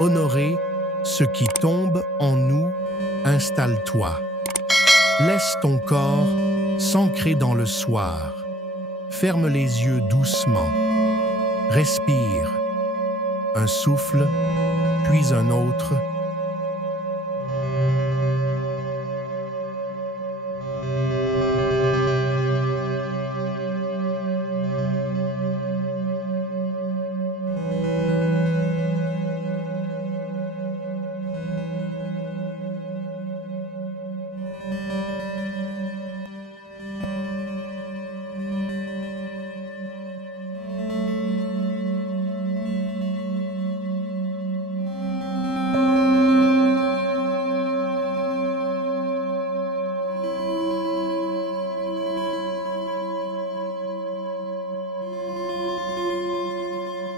Honorer ce qui tombe en nous, installe-toi. Laisse ton corps s'ancrer dans le soir. Ferme les yeux doucement. Respire. Un souffle, puis un autre.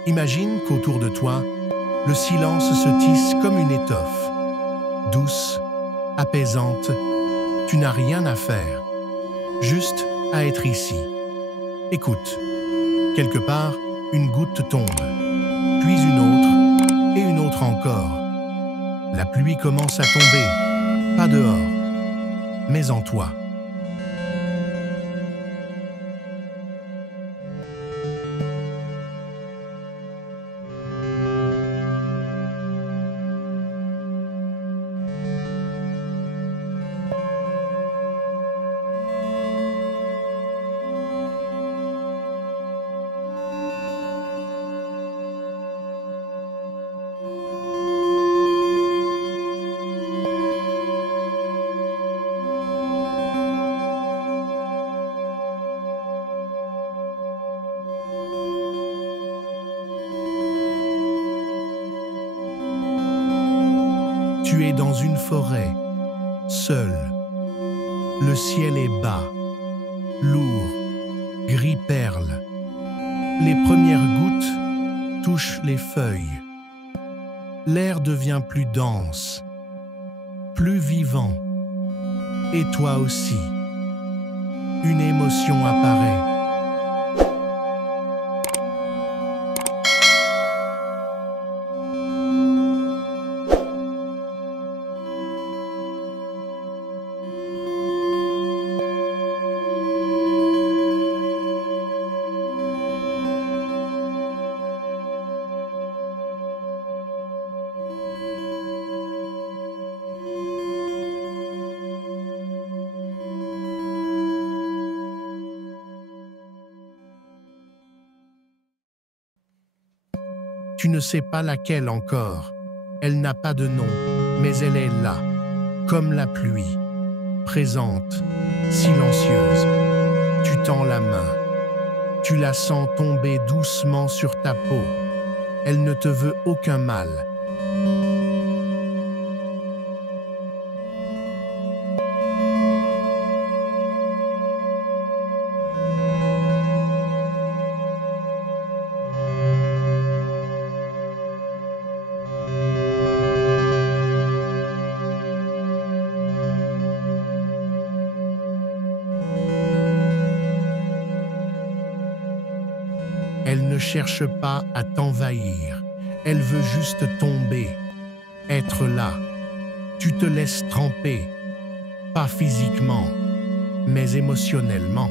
Imagine qu'autour de toi, le silence se tisse comme une étoffe, douce, apaisante. Tu n'as rien à faire, juste à être ici. Écoute, quelque part, une goutte tombe, puis une autre, et une autre encore. La pluie commence à tomber, pas dehors, mais en toi. Tu es dans une forêt, seul. Le ciel est bas, lourd, gris perle. Les premières gouttes touchent les feuilles. L'air devient plus dense, plus vivant. Et toi aussi, une émotion apparaît. Tu ne sais pas laquelle encore. Elle n'a pas de nom, mais elle est là, comme la pluie, présente, silencieuse. Tu tends la main. Tu la sens tomber doucement sur ta peau. Elle ne te veut aucun mal. Elle ne cherche pas à t'envahir. Elle veut juste tomber, être là. Tu te laisses tremper, pas physiquement, mais émotionnellement.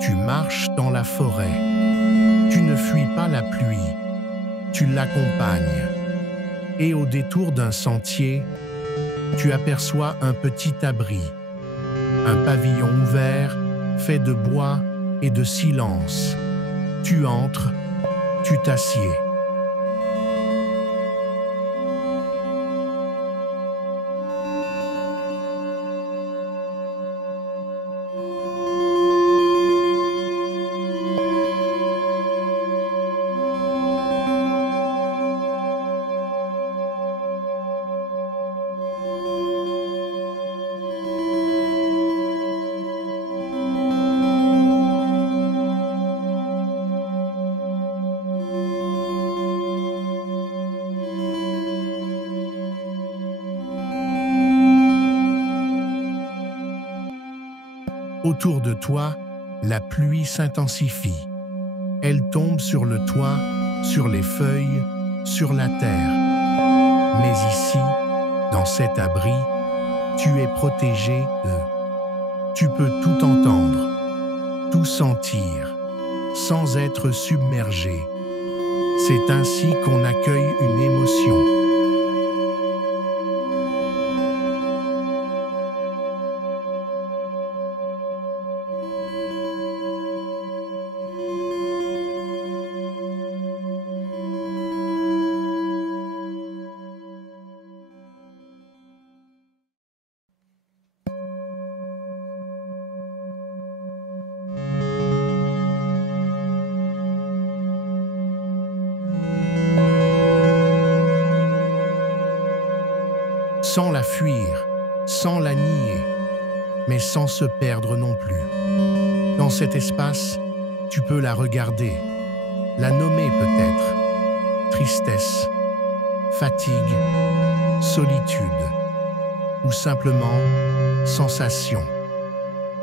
Tu marches dans la forêt. Tu ne fuis pas la pluie. Tu l'accompagnes. Et au détour d'un sentier, tu aperçois un petit abri. Un pavillon ouvert, fait de bois et de silence. Tu entres, tu t'assieds. Autour de toi, la pluie s'intensifie. Elle tombe sur le toit, sur les feuilles, sur la terre. Mais ici, dans cet abri, tu es protégé de... Tu peux tout entendre, tout sentir, sans être submergé. C'est ainsi qu'on accueille une émotion. Sans la fuir, sans la nier, mais sans se perdre non plus. Dans cet espace, tu peux la regarder, la nommer peut-être. Tristesse, fatigue, solitude, ou simplement sensation.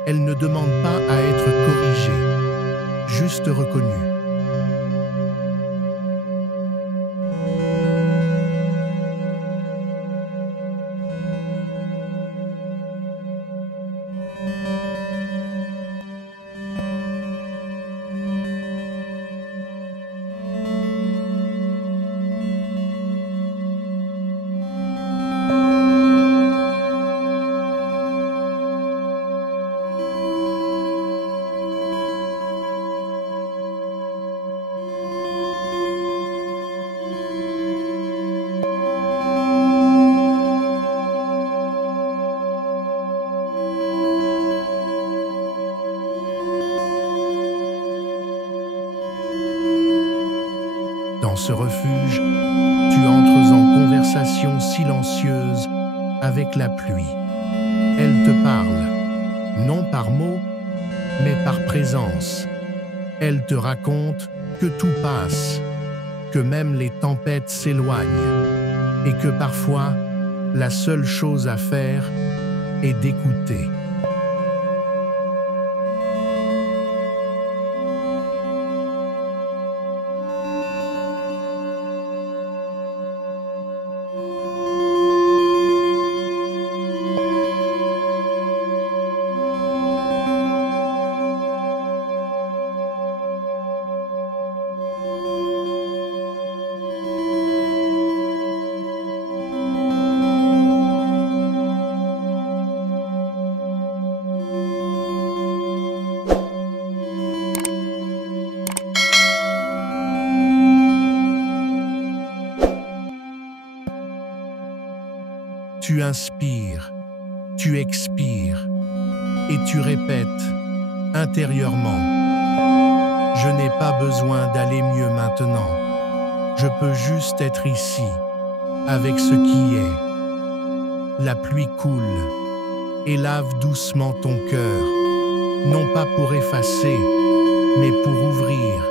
Elle ne demande pas à être corrigée, juste reconnue. Dans ce refuge, tu entres en conversation silencieuse avec la pluie. Elle te parle, non par mots, mais par présence. Elle te raconte que tout passe, que même les tempêtes s'éloignent, et que parfois, la seule chose à faire est d'écouter. Tu inspires, tu expires et tu répètes intérieurement « Je n'ai pas besoin d'aller mieux maintenant. Je peux juste être ici, avec ce qui est. » La pluie coule et lave doucement ton cœur, non pas pour effacer, mais pour ouvrir.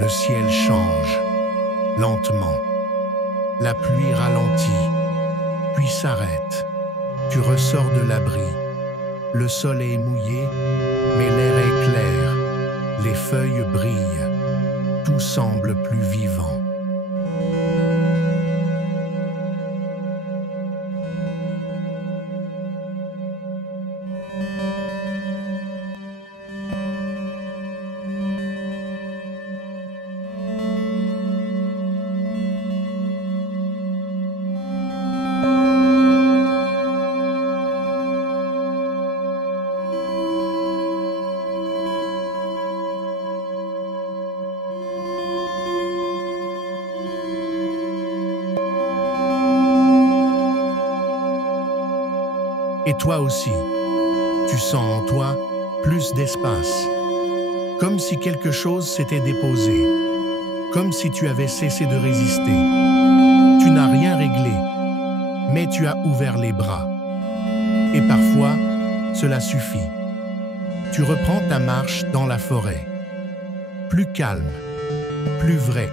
Le ciel change, lentement. La pluie ralentit, puis s'arrête. Tu ressors de l'abri. Le sol est mouillé, mais l'air est clair. Les feuilles brillent. Tout semble plus vivant. Et toi aussi, tu sens en toi plus d'espace, comme si quelque chose s'était déposé, comme si tu avais cessé de résister. Tu n'as rien réglé, mais tu as ouvert les bras. Et parfois, cela suffit. Tu reprends ta marche dans la forêt, plus calme, plus vrai.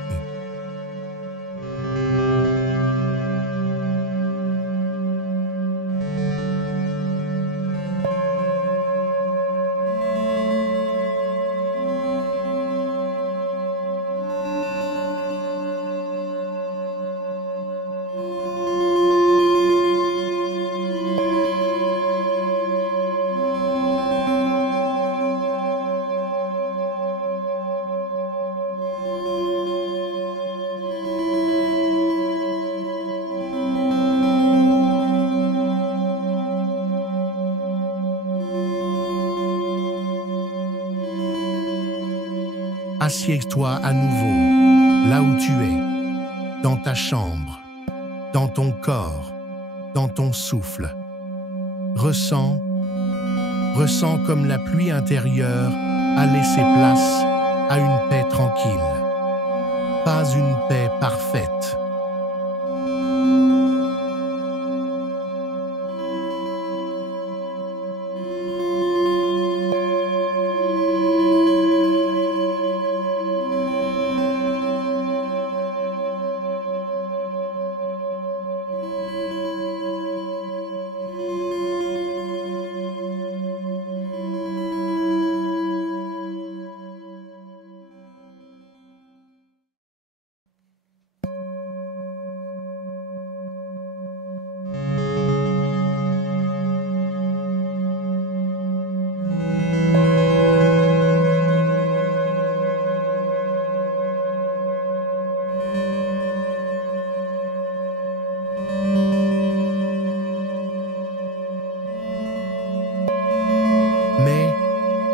Assieds-toi à nouveau, là où tu es, dans ta chambre, dans ton corps, dans ton souffle. Ressens comme la pluie intérieure a laissé place à une paix tranquille. Pas une paix parfaite.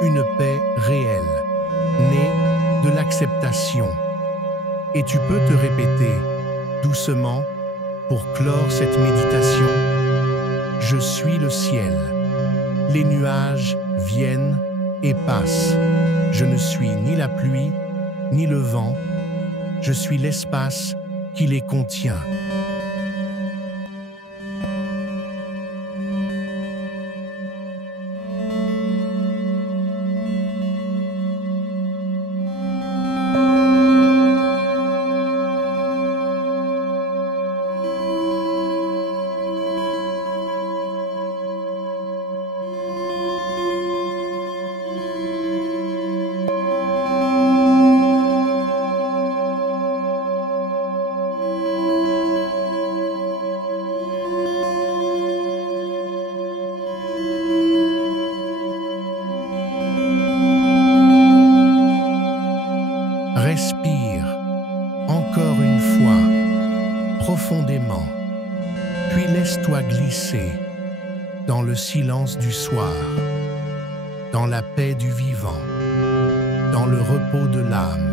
Une paix réelle, née de l'acceptation. Et tu peux te répéter doucement pour clore cette méditation: je suis le ciel. Les nuages viennent et passent. Je ne suis ni la pluie, ni le vent. Je suis l'espace qui les contient. Respire encore une fois, profondément, puis laisse-toi glisser dans le silence du soir, dans la paix du vivant, dans le repos de l'âme.